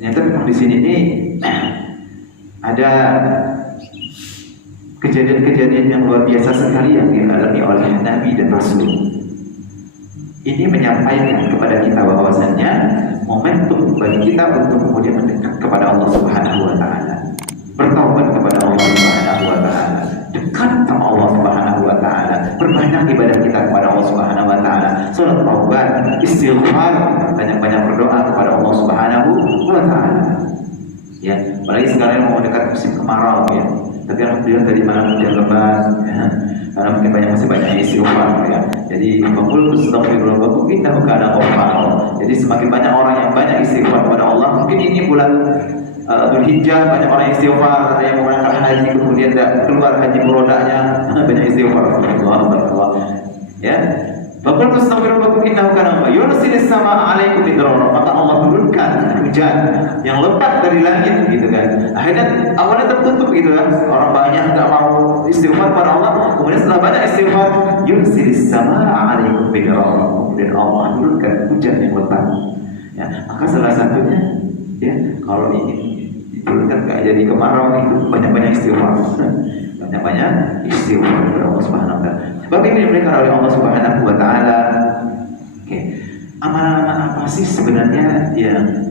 ternyata memang di sini ini ada kejadian-kejadian yang luar biasa sekali yang dialami oleh Nabi dan Rasul. Ini menyampaikan kepada kita bahwasannya momentum bagi kita untuk kemudian mendekat kepada Allah Subhanahu wa taala, bertaubat kepada Allah Subhanahu wa taala, dekat sama Allah Subhanahu wa taala, berbanyak ibadah kita kepada Allah Subhanahu wa taala, salat taubat, istighfar, banyak-banyak berdoa kepada Allah Subhanahu wa taala. Ya, apalagi sekarang mau dekat musim kemarau ya. Tapi alhamdulillah dari malam hujan lebat ya. Karena mungkin masih banyak istighfar ya. Jadi qul astaghfirullah wa innahu kana ghaffara. Jadi semakin banyak orang yang banyak istighfar kepada Allah. Mungkin ini bulan Dzulhijjah, banyak orang istighfar, ada yang mengerjakan haji kemudian keluar haji murodanya, banyak istighfar. Allah ya. Qul astaghfirullah wa innahu kana ghaffara. Yursilis samaa 'alaikum midrara. Maka Allah turunkan hujan yang lebat dari langit gitu kan. Akhirnya awalnya tertutup gitu kan. Orang banyak enggak mau istighfar kepada Allah. Kemudian setelah banyak istighfar, yursilis samaa 'alaikum midrara. Kemudian Allah turunkan hujan yang lebat. Ya, maka salah satunya ya kalau ingin diturunkan enggak jadi kemarau itu banyak-banyak istighfar. Banyak-banyak istighfar kepada Allah Subhanahu wa taala. Sebab ini diberikan oleh Allah Subhanahu wa taala. Oke. Amalan-amalan apa sih sebenarnya yang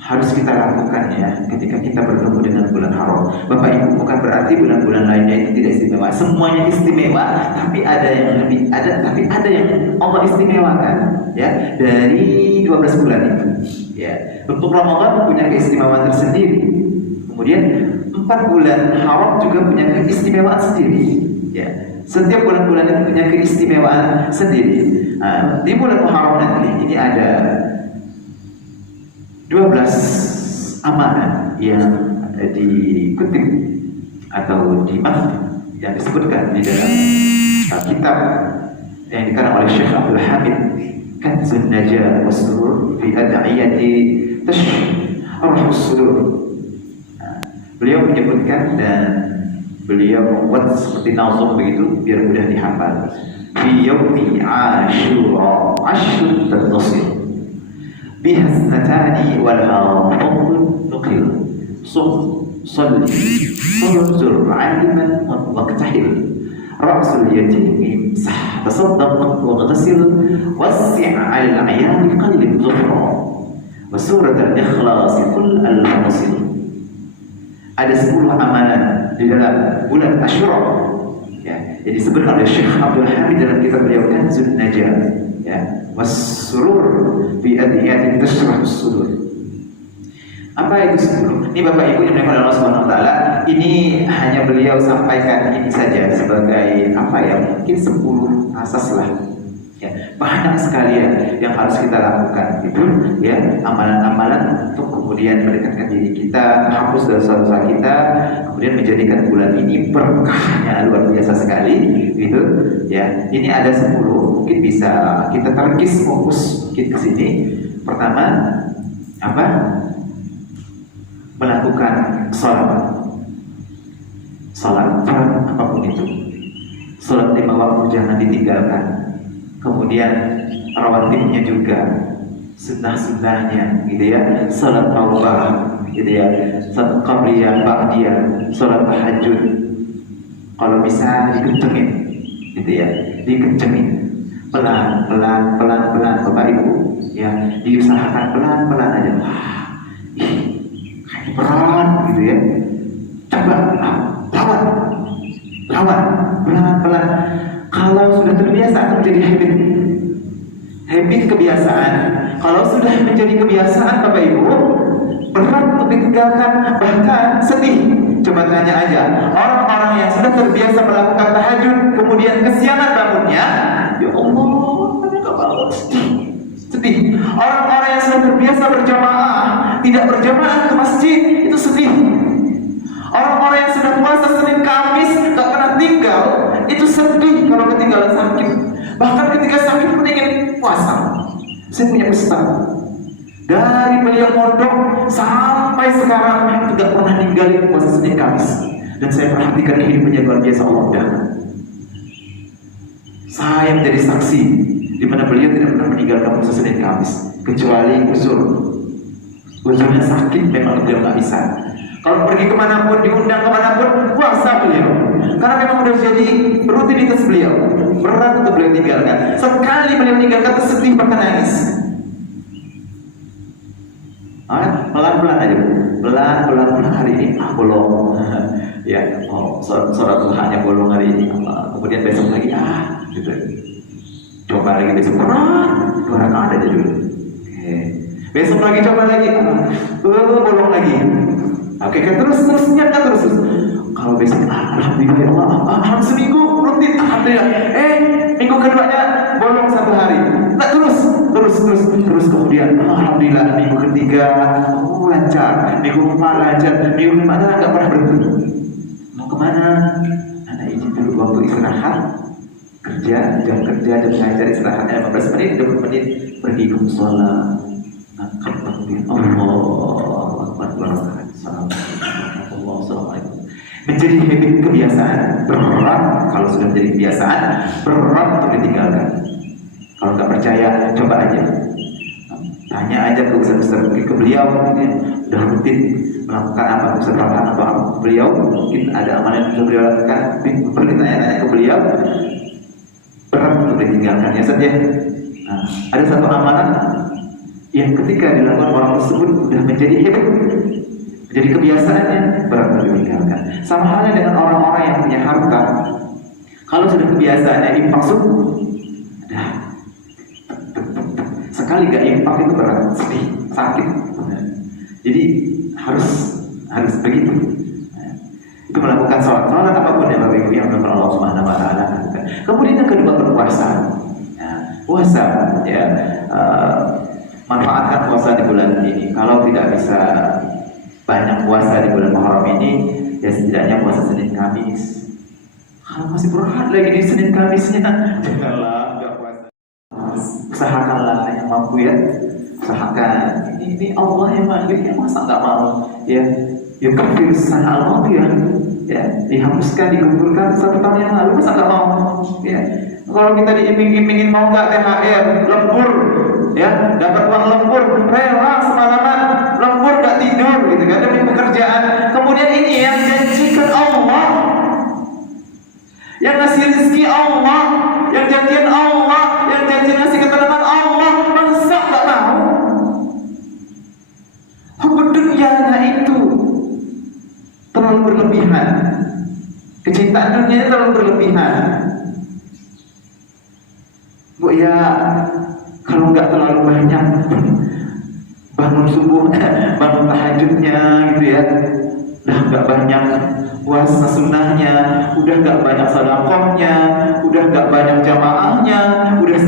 harus kita lakukan ya ketika kita bertemu dengan bulan haram? Bapak Ibu, bukan berarti bulan-bulan lainnya itu tidak istimewa. Semuanya istimewa, tapi ada yang yang Allah istimewakan ya dari 12 bulan itu. Ya. Untuk Ramadan punya keistimewaan tersendiri. Kemudian 4 bulan haram juga punya keistimewaan sendiri. Ya, setiap bulan-bulan itu punya keistimewaan sendiri. Nah, di bulan Muharram nanti ini ada 12 amanah yang dikutip atau yang disebutkan di dalam kitab yang dikarang oleh Syekh Abdul Hamid, Kanzun Najah was-Surur fi Ad'iyati Tashrih Sudur. Beliau menyebutkan dan beliau membuat seperti nazam begitu biar mudah dihafal. Fi yaumi Asyura ashrun tatasir biha ithnatani wal hafadh nuqil sum salli unzur 'aliman waqtahil ra'sul yatimi sah tasaddaq wa ghtasil wasi' 'ala al-'ayani qalil dhufra wa surat al-ikhlas kull al-fasil. Ada 10 amalan di dalam bulan Asyura ya, jadi disebutkan oleh Syekh Abdul Hamid dalam kitab beliau Kanzun Najah ya, was-surur fi adiyati tashrah as-sudur. Apa itu 10? Ini Bapak Ibu yang dimuliakan Allah Subhanahu wa taala, ini hanya beliau sampaikan ini saja sebagai apa ya, mungkin 10 asas lah. Ya, banyak sekali yang harus kita lakukan itu ya, amalan-amalan untuk kemudian mendekatkan diri kita, hapus dosa-dosa kita, kemudian menjadikan bulan ini berkahnya luar biasa sekali gitu ya. Ini ada 10, mungkin bisa kita terkis fokus mungkin ke sini. Pertama apa? Melakukan salat apapun itu. Salat 5 waktu jangan ditinggalkan. Kemudian rawatibnya juga, sunnah-sunnahnya gitu ya, salat taubah gitu ya, salat qabliyah, ba'diyah, salat tahajud. Kalau bisa dikencengin gitu ya, dikencengin pelan-pelan Bapak Ibu ya, diusahakan pelan-pelan aja. Kayak berat gitu ya, coba lawan pelan-pelan. Kalau sudah terbiasa akan menjadi habit kebiasaan. Kalau sudah menjadi kebiasaan Bapak Ibu, berat untuk ditinggalkan, bahkan sedih. Coba tanya aja orang-orang yang sudah terbiasa melakukan tahajud kemudian kesiangan bangunnya, ya Allah, kenapa bangun sedih. Orang-orang yang sudah terbiasa berjamaah tidak berjamaah ke masjid, itu sedih. Orang-orang yang sudah puasa Senin Kamis tak pernah tinggal, itu sedih kalau ketinggalan sakit. Bahkan ketika sakit pun ingin puasa. Saya punya pesan dari beliau mondok sampai sekarang tidak pernah ninggalin puasa Senin Kamis. Dan saya perhatikan kehidupannya luar biasa Allah mudah. Saya menjadi saksi di mana beliau tidak pernah meninggalkan puasa Senin Kamis kecuali usul Usulnya sakit memang beliau nggak bisa. Kalau pergi kemanapun, diundang kemanapun, puasa beliau. Karena memang udah jadi rutinitas beliau. Berat untuk beliau tinggalkan. Sekali beliau tinggalkan tersedih bahkan nangis. Pelan-pelan aja, pelan-pelan hari ini bolong. Ya, sholat duhanya bolong hari ini. Kemudian besok lagi gitu. Coba lagi besok berat, 2 rakaat aja dulu. Besok lagi coba lagi, bolong lagi. Oke, terusnya terus. Kalau besok, alhamdulillah ya Allah, seminggu rutin, alhamdulillah. Minggu keduanya bolong 1 hari. Nah, terus kemudian, alhamdulillah minggu ketiga lancar, minggu keempat lancar, minggu kelima nggak pernah berhenti. Mau kemana? Anak izin dulu waktu istirahat, jam kerja ngajar istirahatnya 15 menit, 20 menit pergi ke musola. Assalamualaikum. Menjadi habit kebiasaan berat. Kalau sudah menjadi kebiasaan berat untuk ditinggalkan. Kalau nggak percaya coba aja, tanya aja ke ustaz-ustaz, mungkin ke beliau mungkin udah rutin melakukan apa, ustaz melakukan apa beliau, mungkin ada amalan yang bisa beliau lakukan, perlu tanya-tanya ke beliau. Berat untuk ditinggalkan ya saja. Ada satu amalan yang ketika dilakukan orang tersebut sudah menjadi habit, menjadi kebiasaannya, berat untuk ditinggalkan. Sama halnya dengan orang-orang yang punya harta, kalau sudah kebiasaannya infak subuh, sekali gak infak itu berat, sedih, sakit. Jadi harus begitu. Itu melakukan sholat apapun ya Bapak Ibu yang menurut Allah Subhanahu Wa Taala. Kemudian yang kedua berpuasa. Puasa ya, manfaatkan puasa di bulan ini. Kalau tidak bisa banyak puasa di bulan Muharram ini, ya setidaknya puasa Senin Kamis. Kalau masih berat lagi di Senin Kamisnya, janganlah nggak puasa. Usahakanlah yang mampu ya, usahakan. Ini Allah yang manggilnya, masa nggak mau ya? Ya kafir sana Allah ya, dihapuskan, digugurkan 1 tahun yang lalu, masa nggak mau ya? Kalau kita diiming-imingin mau nggak THR, lembur, ya dapat uang lembur, rela semalaman lembur nggak tidur, gitu kan, demi pekerjaan. Kemudian ini yang janjikan Allah, yang ngasih rezeki Allah, yang janjian Allah, yang janji ngasih ketenangan Allah, masa nggak mau? Hukum dunianya itu terlalu berlebihan, kecintaan dunia terlalu berlebihan. Bu ya, kalau nggak terlalu banyak bangun subuh, bangun tahajudnya gitu ya, udah nggak banyak puasa sunnahnya, udah nggak banyak sedekahnya, udah nggak banyak jamaahnya, udah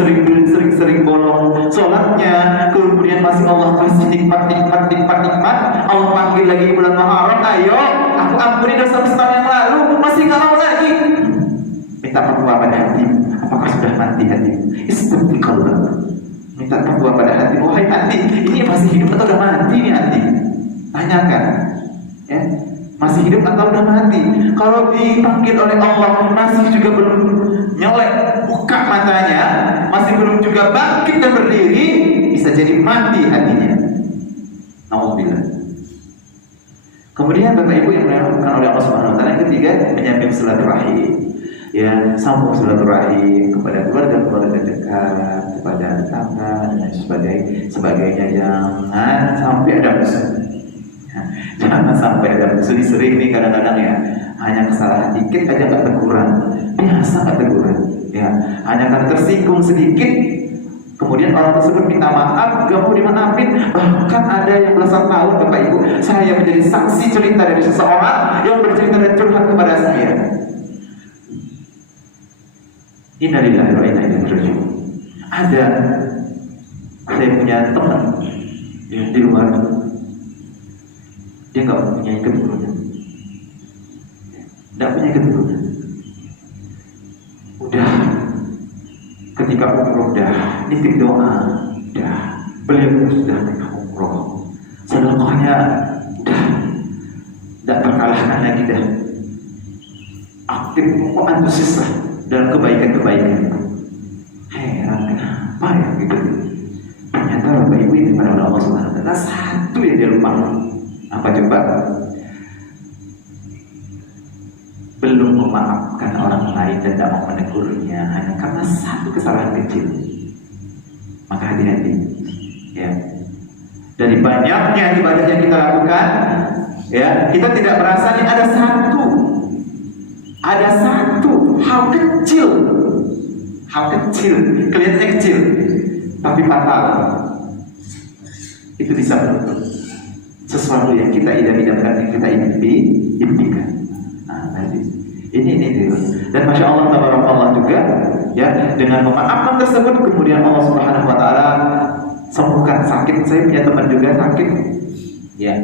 sering bolong sholatnya, kemudian masih Allah kasih nikmat, Allah panggil lagi bulan Muharram, ayo aku ampuni dosa tahun yang lalu, masih nggak mau lagi. Minta fatwa pada hati, apakah sudah mati hati? Istiqomah. Minta fatwa pada hati, wahai hati, ini masih hidup atau udah mati nih hati? Tanyakan, ya, masih hidup atau udah mati? Kalau dipanggil oleh Allah masih juga belum nyelek, buka matanya, masih belum juga bangkit dan berdiri, bisa jadi mati hatinya. Alhamdulillah. Kemudian Bapak Ibu yang dilakukan oleh Allah Subhanahu Wa Taala, yang ketiga menyambung silaturahim. Ya, sambung silaturahim kepada keluarga dekat, kepada tetangga dan sebagainya. Jangan sampai ada musuh. Jangan sampai ada musuh. Sering nih kadang-kadang ya, hanya kesalahan dikit aja nggak teguran, biasa nggak teguran. Ya, hanya karena tersinggung sedikit, kemudian orang tersebut minta maaf, gak mau dimaafin. Bahkan ada yang belasan tahun Bapak Ibu, saya menjadi saksi cerita dari seseorang yang bercerita dan curhat kepada saya. Innalillahi wa inna ilaihi raji'un. Ada, saya punya teman yang di luar, dia nggak punya keturunan, udah ketika umroh dah nitip doa, dah beliau sudah naik umroh, sedekahnya dah tidak terkalahkan lagi, dah aktif, kok antusias lah dalam kebaikan-kebaikan. Heran kenapa ya gitu? Ternyata Bapak Ibu ini pada Allah Subhanahu Ternyata satu yang dia lupa. Apa coba? Belum memaafkan orang lain dan tidak mau menegurnya hanya karena satu kesalahan kecil. Maka hati-hati, ya. Dari banyaknya ibadah yang kita lakukan, ya, kita tidak merasa ini ada satu hal kecil, kelihatannya kecil, tapi fatal. Itu bisa menutup sesuatu yang kita idam-idamkan, yang kita impikan. Ini dan masya Allah tabarakallah juga, ya, dengan memaafkan tersebut kemudian Allah Subhanahu Wa Taala sembuhkan sakit. Saya punya teman juga sakit, ya,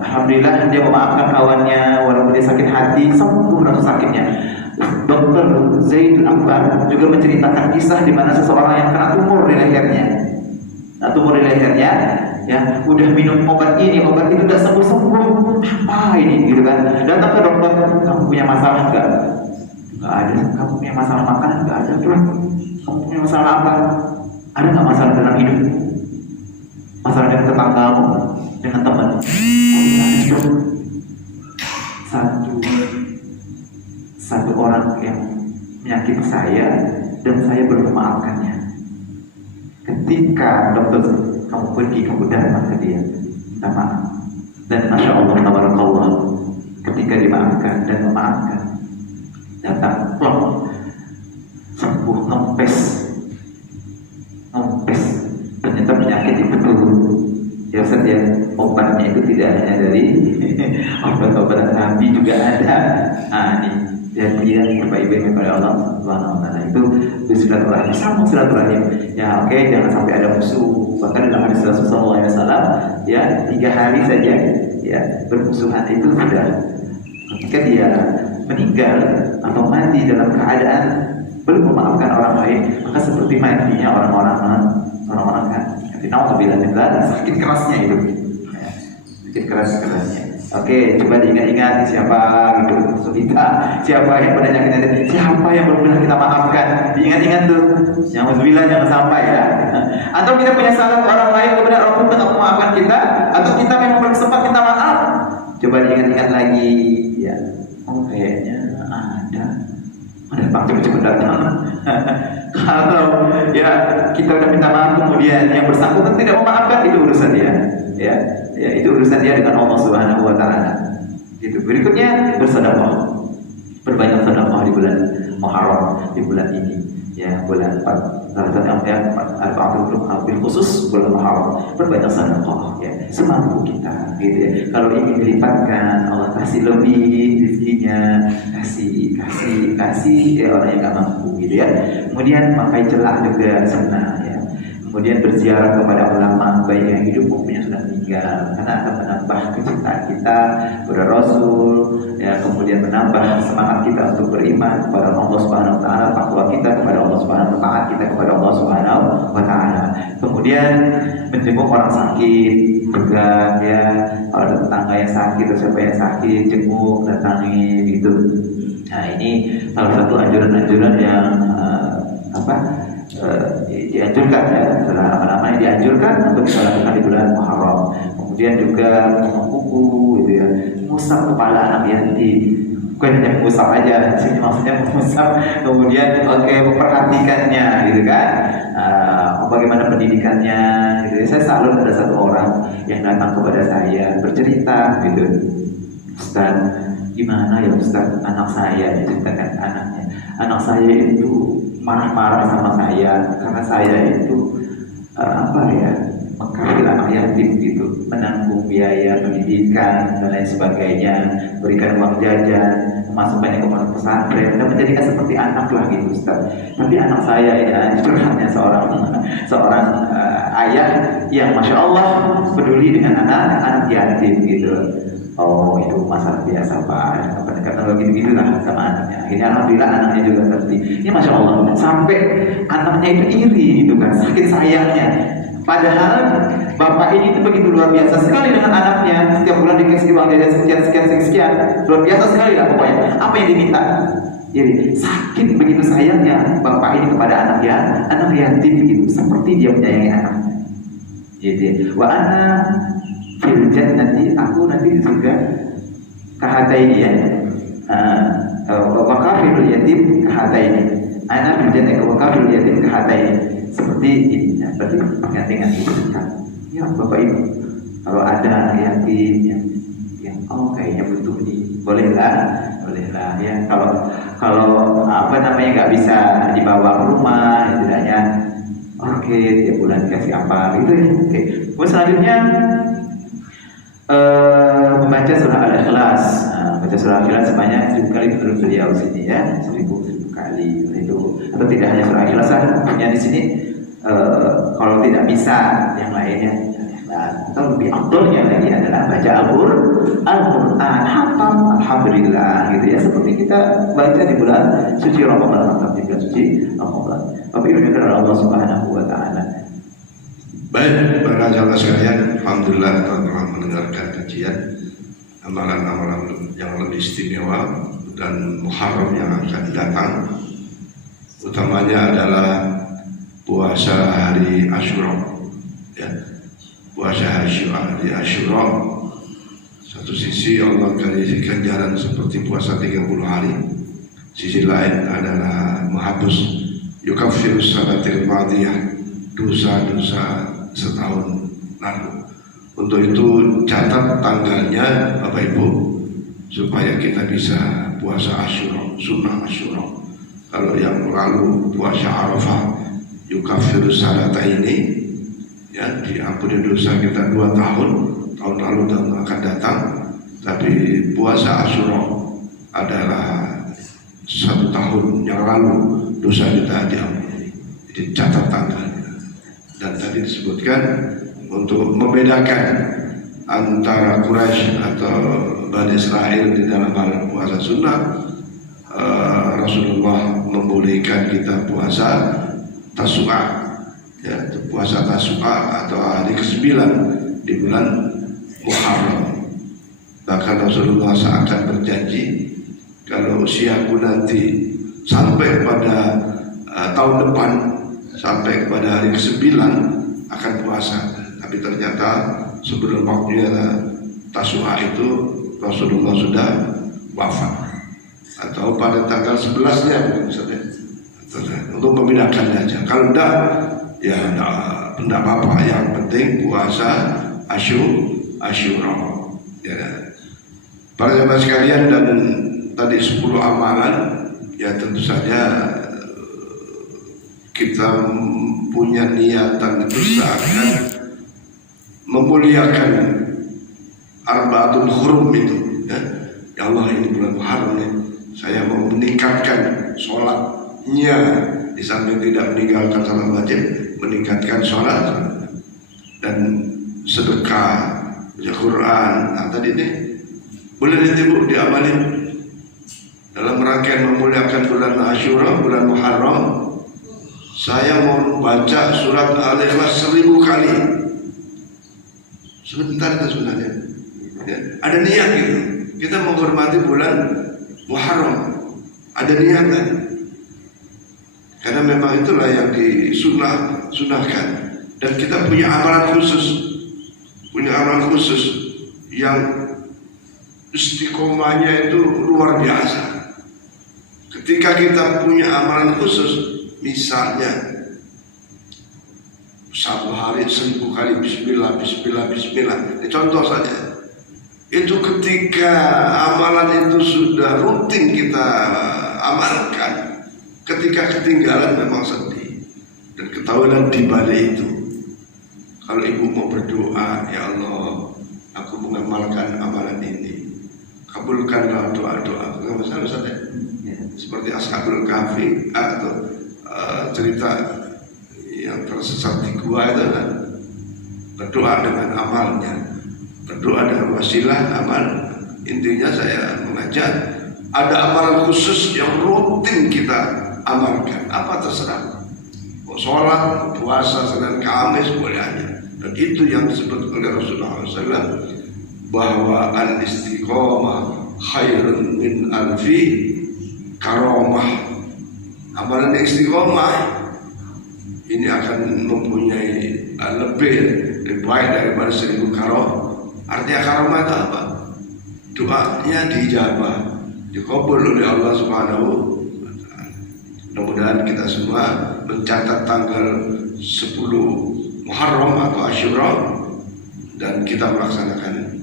alhamdulillah dia memaafkan kawannya walaupun dia sakit hati, sembuh rasa sakitnya. Dokter Zaidul Akbar juga menceritakan kisah di mana seseorang yang kena tumor di lehernya, ya, udah minum obat ini, obat itu udah sembuh, apa ini, gitu kan? Datang ke dokter, kamu punya masalah nggak? Nggak ada. Kamu punya masalah makanan? Nggak ada. Kamu punya masalah apa? Ada nggak masalah dalam hidup? Masalah dengan tetanggamu, dengan teman? Satu orang yang menyakiti saya dan saya belum memaafkannya. Ketika dokter, kamu pergi, kamu datang ke dia, minta maaf. Dan masya Allah tabarakallah, ketika dimaafkan dan memaafkan, datang plong, sembuh, ngempes. Ternyata penyakit itu turun. Ya Ustaz, ya, obatnya itu tidak hanya dari obat-obatan Nabi juga ada. Ini dan dia kebaikan kepada Allah Subhanahu Wa Taala itu silaturahim, sambung silaturahim. Ya, oke, jangan sampai ada musuh. Bahkan dalam hadis Rasulullah SAW, ya, 3 hari saja, ya, bermusuhan itu sudah. Ketika dia meninggal atau mati dalam keadaan belum memaafkan orang lain, maka seperti matinya orang-orang kan. Nauzubillah sakit kerasnya itu, ya, sakit kerasnya. Oke, coba diingat-ingat siapa gitu musuh kita, siapa yang pernah nyakitin, siapa yang belum pernah kita maafkan. Diingat-ingat tuh, nauzubillah jangan sampai, ya. Atau kita punya salah ke orang lain kemudian orang pun tidak memaafkan kita, atau kita memang belum sempat minta maaf. Coba diingat-ingat lagi, ya. Oh, kayaknya ada Pak, cepet-cepet datang. Kalau, ya, kita udah minta maaf kemudian yang bersangkutan tidak memaafkan, itu urusan dia, ya, itu urusan dia dengan Allah Subhanahu Wa Taala. Gitu. Berikutnya bersedekah, berbanyak sedekah di bulan Muharram, di bulan ini, ya, bulan 4. Al-Fa'il khusus bulan Muharram, berbanyak sedekah, ya, semampu kita, gitu ya. Kalau ingin dilipatkan, Allah kasih lebih rezekinya, kasih ya orang yang nggak mampu, gitu ya. Kemudian pakai celah juga sunnah, ya. Kemudian berziarah kepada ulama baik yang hidup maupun yang sudah meninggal, karena akan menambah kecintaan kita kepada Rasul, ya. Kemudian menambah semangat kita untuk beriman kepada Allah Subhanahu Wa Taala, takwa kita kepada Allah Subhanahu Wa Taala, kita kepada Allah Subhanahu Wa Taala. Kemudian menjenguk orang sakit juga, ya. Kalau ada tetangga yang sakit atau siapa yang sakit, jenguk, datangi, gitu. Nah, ini salah satu anjuran-anjuran yang dianjurkan, ya, dianjurkan untuk kita lakukan di bulan Muharram. Kemudian juga memotong kuku, gitu ya, mengusap kepala anak yatim. Bukan hanya mengusap aja, sini maksudnya mengusap, kemudian memperhatikannya, gitu kan. Bagaimana pendidikannya, gitu. Saya selalu ada satu orang yang datang kepada saya bercerita, gitu, Ustaz, gimana ya Ustaz, anak saya, diceritakan anaknya, anak saya itu marah-marah sama saya karena saya itu mengkafir anak yatim, gitu, menanggung biaya pendidikan dan lain sebagainya, berikan uang jajan, memasukkannya ke pondok pesantren dan menjadikan seperti anak lah, gitu Ustaz. Tapi anak saya, ya, curhatnya seorang ayah yang masya Allah peduli dengan anak yatim, gitu. Oh, itu masalah biasa Pak, kata begitu lah sama anaknya. Akhirnya alhamdulillah anaknya juga ngerti. Ini masya Allah, sampai anaknya itu iri, gitu kan, sakit sayangnya. Padahal bapak ini itu begitu luar biasa sekali dengan anaknya. Setiap bulan dikasih uang jajan sekian, luar biasa sekali lah pokoknya. Apa yang diminta? Jadi sakit begitu sayangnya bapak ini kepada anak yatim, gitu, seperti dia menyayangi anaknya. Jadi wa ana fil jannati, aku nanti di surga kahataini ya. Wa kafirul yatim kahataini. Ana fil jannati wa kafirul yatim kahataini. Seperti ini ya, berarti pengantingan itu kan. Ya Bapak Ibu, kalau ada yatim yang kayaknya butuh nih, bolehlah ya. Kalau apa namanya nggak bisa dibawa ke rumah, istilahnya, oke, tiap bulan dikasih apa gitu ya. Oke. Terus selanjutnya membaca surah Al-Ikhlas. Baca surah Al-Ikhlas sebanyak 1000 kali menurut beliau sini ya, 1000 kali itu. Atau tidak hanya surah Al-Ikhlas punya di sini. Kalau tidak bisa yang lainnya, atau lebih afdolnya lagi adalah baca Al-Quran, hafal, alhamdulillah gitu ya, seperti kita baca di bulan suci Ramadan atau di bulan suci Ramadan. Bapak Ibu yang dirahmati Allah Subhanahu wa taala. Baik, para jamaah sekalian, alhamdulillah kita telah mendengarkan kajian amalan-amalan yang lebih istimewa dan Muharram yang akan datang. Utamanya adalah puasa hari Asyura, ya. Puasa hari Asyura, satu sisi Allah kasih ganjaran seperti puasa 30 hari, sisi lain adalah menghapus yukaffirus sanatil madiyah, dosa-dosa setahun lalu. Untuk itu catat tanggalnya Bapak Ibu, supaya kita bisa puasa Asyura, sunnah Asyura. Kalau yang lalu puasa Arafah, yukaffirus sanata ini, ya, diampuni dosa kita 2 tahun lalu dan akan datang. Tapi puasa Asyura adalah 1 tahun yang lalu dosa kita diampuni. Jadi catat tanggalnya. Dan tadi disebutkan untuk membedakan antara Quraisy atau Bani Israel di dalam hal puasa sunnah, Rasulullah membolehkan kita puasa Tasu'a, ya, puasa Tasu'a atau hari ke-9 di bulan Muharram. Bahkan Rasulullah seakan berjanji, kalau usiaku nanti sampai pada tahun depan, sampai kepada hari ke-9 akan puasa. Tapi ternyata sebelum waktunya Tasu'a itu Rasulullah sudah wafat, atau pada tanggal 11-nya misalnya. Untuk membedakan aja. Kalau enggak, ya enggak apa-apa. Yang penting puasa Asyura. Ya, para jemaah sekalian, dan tadi 10 amalan, ya tentu saja kita punya niatan itu seakan memuliakan Arba'atul Hurum itu. Ya Allah, ini bulan Muharram nih, saya mau meningkatkan sholatnya, di samping tidak meninggalkan salat wajib, meningkatkan sholat dan sedekah, baca Quran. Nah, tadi ini boleh Bu diamalin dalam rangkaian memuliakan bulan Asyura, bulan Muharram. Saya mau baca surat Al-Ikhlas 1000 kali. Sebentar itu sebenarnya, ya, ada niat gitu. Kita menghormati bulan Muharram, ada niatan. Karena memang itulah yang disunahkan. Dan kita punya amalan khusus yang istiqomahnya itu luar biasa. Ketika kita punya amalan khusus, misalnya 1 hari 1000 kali Bismillah. Ini contoh saja. Itu ketika amalan itu sudah rutin kita amalkan, ketika ketinggalan memang sedih. Dan ketahuilah di balik itu, kalau ibu mau berdoa, ya Allah, aku mengamalkan amalan ini, kabulkanlah doa-doa. Nggak masalah Ustaz ya. Seperti Ashabul Kahfi atau cerita yang tersesat di gua itu kan, berdoa dengan amalnya, berdoa dengan wasilah amal. Intinya saya mengajak ada amalan khusus yang rutin kita amalkan, apa terserah, mau sholat, puasa, Senin, Kamis boleh aja. Dan itu yang disebut oleh Rasulullah SAW, bahwa al-istiqomah khairun min alfi karomah. Amalan istiqomah ini akan mempunyai lebih lebih baik daripada 1000 karoh. Artinya karomah itu apa? Doanya dijabah, dikabul oleh Allah Subhanahu wa Ta'ala. Mudah-mudahan kita semua mencatat tanggal 10 Muharram atau Asyura dan kita melaksanakan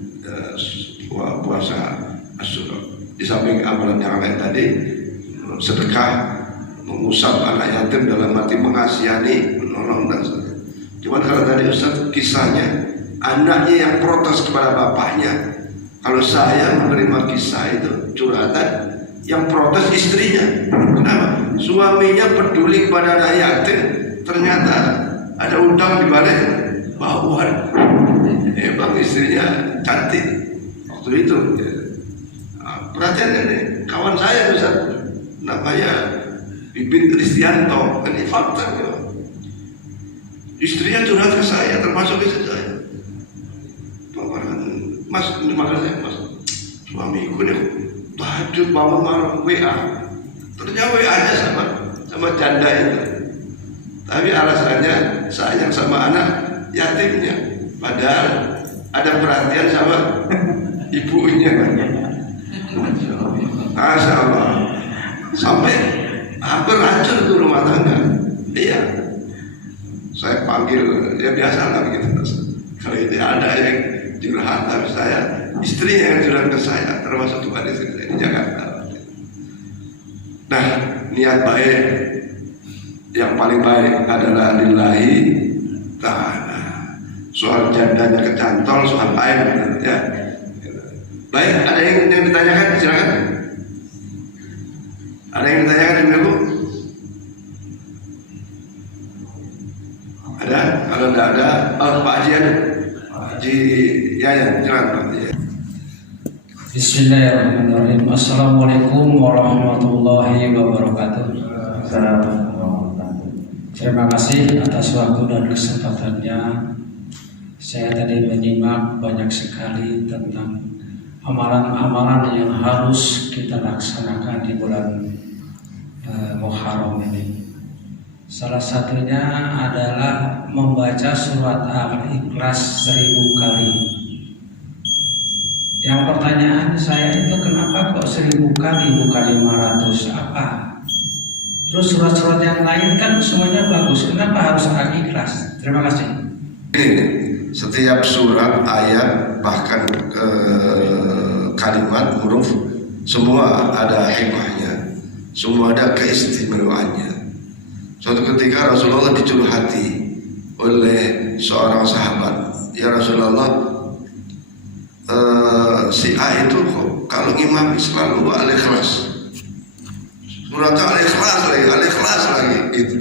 puasa Asyura. Di samping amalan yang lain tadi, sedekah, mengusap anak yatim dalam arti mengasihani, menolong dan sebagainya. Cuman kalau tadi Ustaz kisahnya anaknya yang protes kepada bapaknya. Kalau saya menerima kisah itu curhatan, yang protes istrinya. Kenapa? Suaminya peduli kepada anak yatim, ternyata ada utang di balik bawaan. Bang istrinya cantik waktu itu. Perhatian ini kawan saya Ustaz, namanya Bibin Kristianto, ini fakta. Istrinya curhat ke saya, termasuk istri saya. Mas, ini makanya Mas, suamiku nih tahajud bangun malam WA, ternyata WA-nya sama janda itu. Tapi alasannya sayang sama anak yatimnya, padahal ada perhatian sama ibunya. Masya Allah, sampai hampir hancur tuh rumah tangga. Iya, saya panggil, ya biasa lah gitu. Kalau itu ada yang curhat sama saya, istrinya yang curhat ke saya, termasuk Tuhan istri saya di Jakarta. Nah, niat baik yang paling baik adalah lillahi ta'ala. Soal jandanya kecantol, soal lain ya. Baik, ada yang ditanyakan? Silakan. Ada yang ditanyakan Ibu? Ada? Kalau tidak ada, Pak Haji ada? Pak Haji, ya, silakan Pak Haji. Bismillahirrahmanirrahim. Assalamualaikum warahmatullahi wabarakatuh. Terima kasih atas waktu dan kesempatannya. Saya tadi menyimak banyak sekali tentang amalan-amalan yang harus kita laksanakan di bulan Muharram ini. Salah satunya adalah membaca surat Al-Ikhlas 1000 kali. Yang pertanyaan saya itu kenapa kok 1000 kali bukan 500 apa? Terus surat-surat yang lain kan semuanya bagus, kenapa harus Al-Ikhlas? Terima kasih. Setiap surat, ayat, bahkan kalimat, huruf, semua ada hikmahnya, semua ada keistimewaannya. Suatu ketika Rasulullah dicurhati oleh seorang sahabat, ya Rasulullah, si A itu kalau ngimami selalu Al-Ikhlas, suratnya Al-Ikhlas lagi, gitu.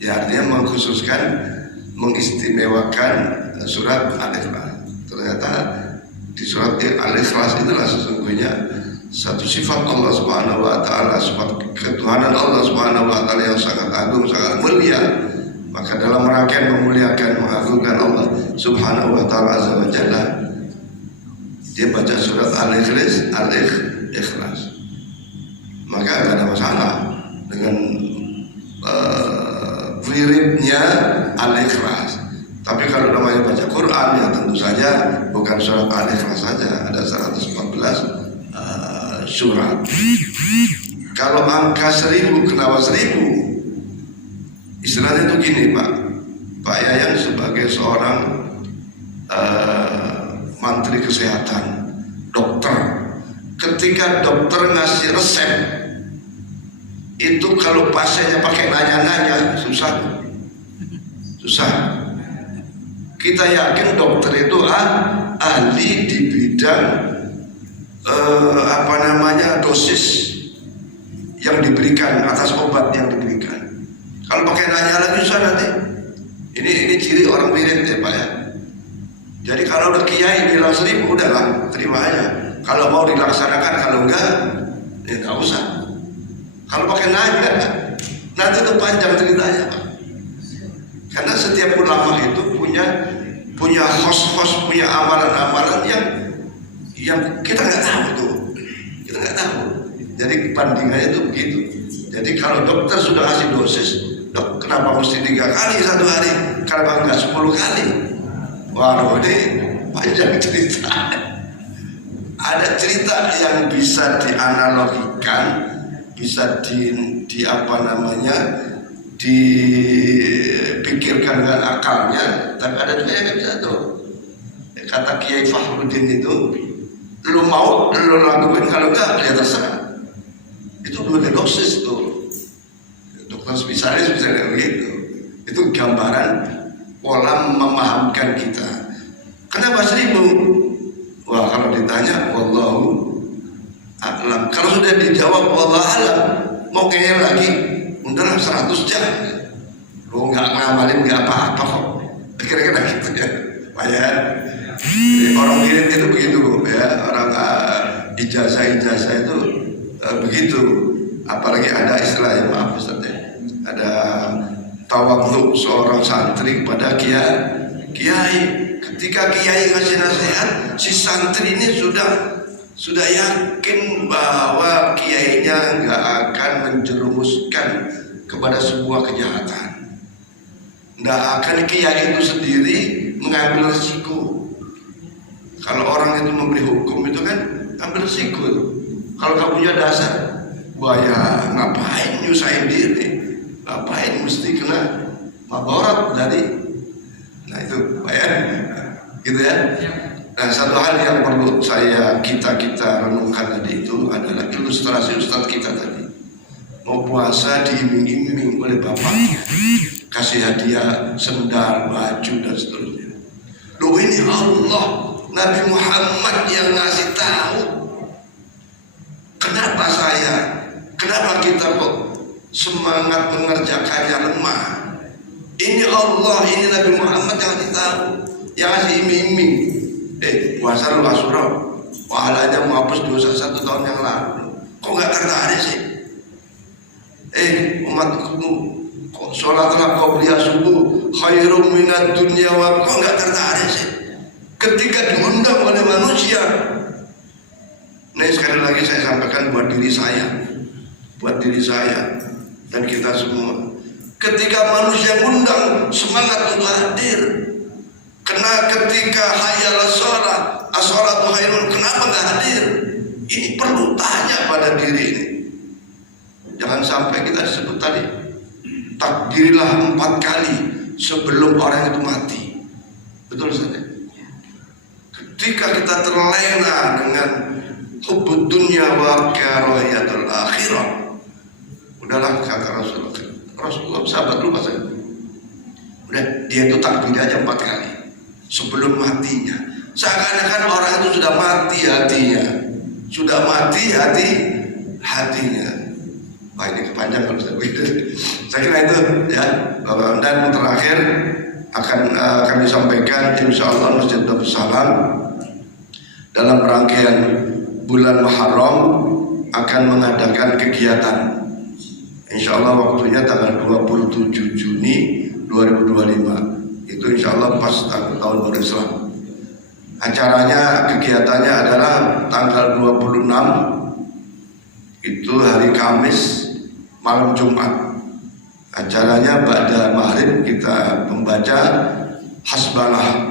Ya artinya mengkhususkan, mengistimewakan surat Al-Ikhlas. Ternyata di surat Al-Ikhlas itulah sesungguhnya satu sifat Allah Subhanahu wa Ta'ala, sifat ketuhanan Allah Subhanahu wa Ta'ala yang sangat agung, sangat mulia. Maka dalam rangkaian memuliakan, mengagungkan Allah Subhanahu wa Ta'ala Azza wa Jalla, dia baca surat Al-Ikhlas. Maka tidak ada masalah dengan wiridnya Al-Ikhlas. Tapi kalau namanya baca Quran, ya tentu saja bukan surat Al-Ikhlas saja, ada 114 surat. Kalau angka 1000, kenapa 1000? Istilahnya itu gini Pak Yayan sebagai seorang Menteri Kesehatan, dokter. Ketika dokter ngasih resep, itu kalau pasiennya pakai nanya-nanya susah. Kita yakin dokter itu ahli di bidang dosis yang diberikan atas obat yang diberikan. Kalau pakai nanya lagi susah nanti. Ini ciri orang wirid ya Pak ya. Jadi kalau udah kiai bilang 1000 udahlah terima aja. Kalau mau dilaksanakan, kalau enggak ya nggak usah. Kalau pakai nanya, nanti itu panjang ceritanya Pak. Karena setiap ulama itu punya host, punya amalan-amalan yang kita nggak tahu tuh, Jadi bandingannya itu begitu. Jadi kalau dokter sudah kasih dosis, Dok, kenapa mesti 3 kali satu hari? Kenapa enggak 10 kali? Waduh, ini panjang cerita. Ada cerita yang bisa dianalogikan, bisa dipikirkan dengan akalnya, tapi ada juga yang bisa tuh. Kata Kiai Fahruddin itu, lu mau lu lakuin, kalau enggak ya terserah. Itu dua dosis tuh. Dokter spesialis bisa begitu. Itu gambaran pola memahamkan kita. Kenapa 1000? Wah, kalau ditanya wallahu a'lam. Kalau sudah dijawab wallahu a'lam, mau kayaknya lagi udahlah 100 jam. Lu nggak ngamalin nggak apa-apa kok. Kira-kira gitu ya. Pak ya. Orang wirid itu begitu ya. Orang ijazah itu begitu. Apalagi ada istilahnya, maaf Ustaz ya, ada tawadhu seorang santri kepada kiai. Ketika kiai ngasih nasihat, si santri ini sudah yakin bahwa kiainya nggak akan menjerumuskan kepada sebuah kejahatan. Nggak akan kiai itu sendiri mengambil resiko. Kalau orang itu memberi hukum itu kan ambil resiko. Kalau kamu punya dasar, wah ya ngapain nyusahin diri, ngapain mesti kena mabarat dari, nah itu Pak ya, gitu ya. Nah, satu hal yang perlu kita renungkan tadi itu adalah ilustrasi Ustadz kita tadi. Mau puasa diiming-iming oleh bapaknya, kasih hadiah sendal, baju dan seterusnya. Loh, ini Allah, Nabi Muhammad yang ngasih tahu. Kenapa kita kok semangat mengerjakannya lemah? Ini Allah, ini Nabi Muhammad yang ngasih tahu, yang ngasih iming-iming. Puasa lu Asyura, pahalanya mau hapus dosa 1 tahun yang lalu. Kok nggak tertarik sih? Umatku, kok sholatlah qobliyah subuh khairum minad dunya wa, kok nggak tertarik sih? Ketika diundang oleh manusia. Nah, sekali lagi saya sampaikan buat diri saya dan kita semua. Ketika manusia undang, semangat untuk hadir. Karena ketika hayal sholat, as-sholatu khairun, kenapa nggak hadir? Ini perlu tanya pada diri ini. Jangan sampai kita disebut tadi, takdirilah 4 kali sebelum orang itu mati. Betul saja. Ketika kita terlena dengan hubbud dunya wa karahiyatul akhirah, udahlah kata Rasulullah sahabat lu masa udah, dia itu takbir aja 4 kali sebelum matinya. Seakan-akan orang itu sudah mati hatinya. Wah, ini kepanjang kalau saya begitu. Saya kira itu ya. Dan terakhir akan kami sampaikan, insyaallah Masjid Darus Salam dalam rangkaian bulan Muharram akan mengadakan kegiatan. Insyaallah waktunya tanggal 27 Juni 2025. Itu insyaallah pas tahun baru Islam. Acaranya, kegiatannya adalah tanggal 26, itu hari Kamis, malam Jumat. Acaranya pada maghrib kita membaca hasbalah.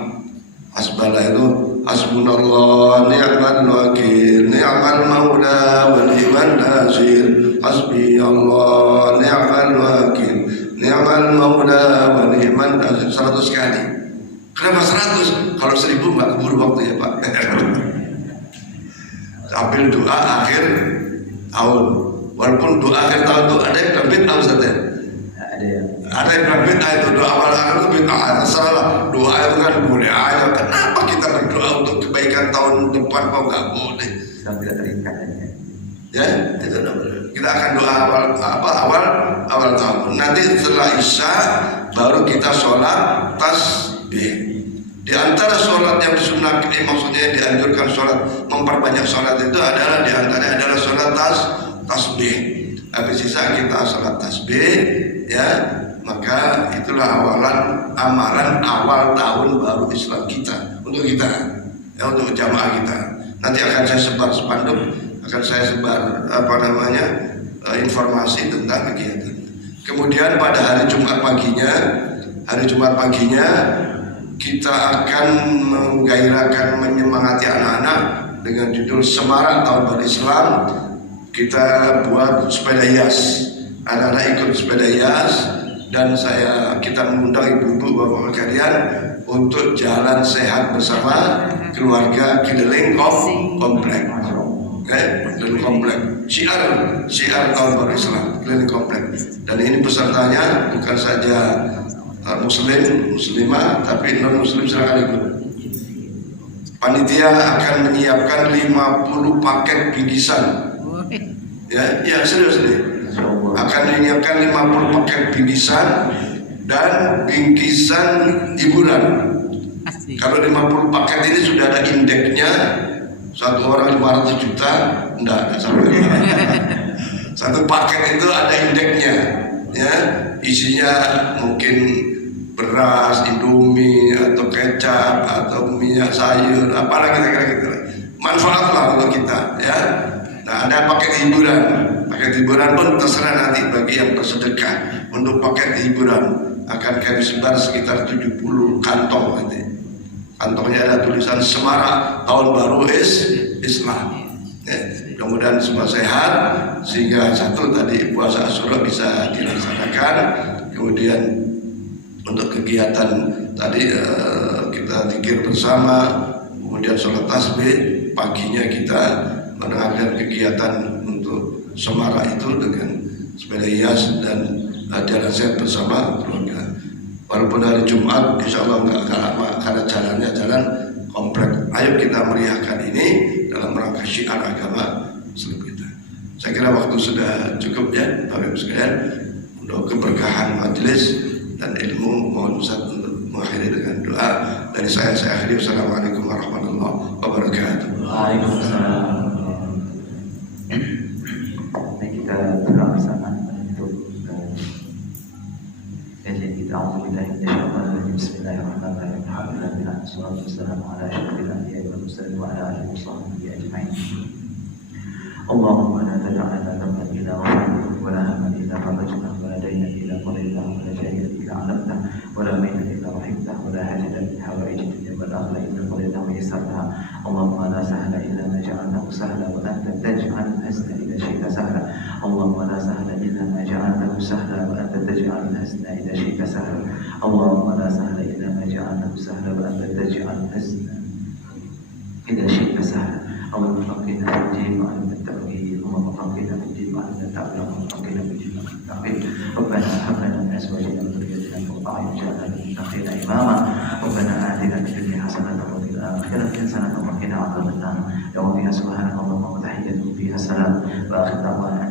Hasbalah itu hasbunallah ni'mal wakil, ni'mal maula wa ni'man nasir. Hasbiyallah ni'mal wakil, ni'mal maula wa ni'man nasir. 100 kali. Kenapa 100? Kalau 1000 nggak keburu waktu ya Pak. Sambil doa akhir tahun. Walaupun doa akhir tahun itu ada yang bilang bid'ah Ustaz ya. Ada yang bilang bid'ah itu, doa awal akhir itu bid'ah. Terserah, doa itu kan boleh aja. Kenapa kita berdoa untuk kebaikan tahun depan kok nggak boleh? Sambil terikat ya, itu kita akan doa awal tahun. Nanti setelah Isya baru kita sholat tasbih. Di antara sholat yang disunahkan, maksudnya dianjurkan sholat, memperbanyak sholat itu adalah di antaranya adalah sholat tasbih. Habis sisa kita sholat tasbih, ya, maka itulah amalan awal tahun baru Islam kita, untuk kita, ya, untuk jamaah kita. Nanti akan saya sebar spanduk, akan saya sebar informasi tentang kegiatan. Kemudian pada hari Jumat paginya kita akan menggairahkan, menyemangati anak-anak dengan judul Semarak Tahun Baru Islam. Kita buat sepeda hias, anak-anak ikut sepeda hias, dan kita mengundang ibu-ibu, bapak-bapak kalian untuk jalan sehat bersama keluarga keliling komplek. Keliling komplek, syiar Tahun Baru Islam, keliling komplek. Dan ini pesertanya bukan saja muslimah, tapi non muslim silakan ikut. Panitia akan menyiapkan 50 paket bingkisan. Ya serius nih. Akan menyiapkan 50 paket bingkisan dan bingkisan hiburan. Kalau 50 paket ini sudah ada indeksnya, satu orang 500 juta, enggak sampai. Satu paket itu ada indeksnya, ya, isinya mungkin beras, indomie, atau kecap, atau minyak sayur, apalah kira-kira gitu. Manfaatlah untuk kita, ya. Nah, ada paket hiburan. Paket hiburan pun terserah nanti bagi yang bersedekah. Untuk paket hiburan akan kami sebar sekitar 70 kantong nanti. Kantongnya ada tulisan Semarak Tahun Baru Islam. Ya, mudah-mudahan semua sehat sehingga satu tadi puasa Asyura bisa dilaksanakan. Kemudian untuk kegiatan tadi kita zikir bersama, kemudian sholat tasbih, paginya kita mendengarkan kegiatan untuk semarak itu dengan sepeda hias dan jalan sehat bersama keluarga. Walaupun hari Jumat, insya Allah nggak lama karena jalannya jalan komplek. Ayo kita meriahkan ini dalam rangka syiar agama Islam kita. Saya kira waktu sudah cukup ya, Bapak Ibu sekalian, untuk keberkahan majelis dan ilmu. Mohon Ustaz untuk mengakhiri dengan doa dari saya akhiri. Wassalamualaikum warahmatullahi wabarakatuh. Waalaikumsalam. Kita berdoa bersama untuk kajian kita. Bismillahirrahmanirrahim. Alhamdulillah, wassalatu wassalamu ala asyrafil anbiya'i wal mursalin wa ala alihi washabbihi ajma'in. Allahumma la tad'alna dhanban illa ghfartahu wa la hamman illa farajtahu wa la daynan illa qadaytahu wa la jahilan illa 'alamtahu wa la maytan illa rahimtahu wa la hajatan min hawaiji dunya wal akhirah illa qadaytahu wa yassartaha. Allahumma la sahla illa ma ja'altahu sahla wa anta taj'al al-hazna idha syi'ta sahla. Allahumma la sahla illa ma ja'altahu sahla wa anta taj'al al-hazna idha syi'ta sahla. Allahumma la sahla illa ma ja'altahu sahla wa anta taj'al al-hazna idha syi'ta sahla. اللهم فقنا في الدين وعلمنا التأويل، اللهم فقنا في الدين وعلمنا التأويل، اللهم فقنا في الدين وعلمنا التأويل. ربنا هب لنا من أزواجنا وذريتنا قرة أعين واجعلنا للمتقين إماما. ربنا آتنا في الدنيا حسنة وفي الآخرة حسنة وقنا عذاب النار. يوم فيها سبحانك اللهم وتحيتهم فيها السلام وآخر دعوانا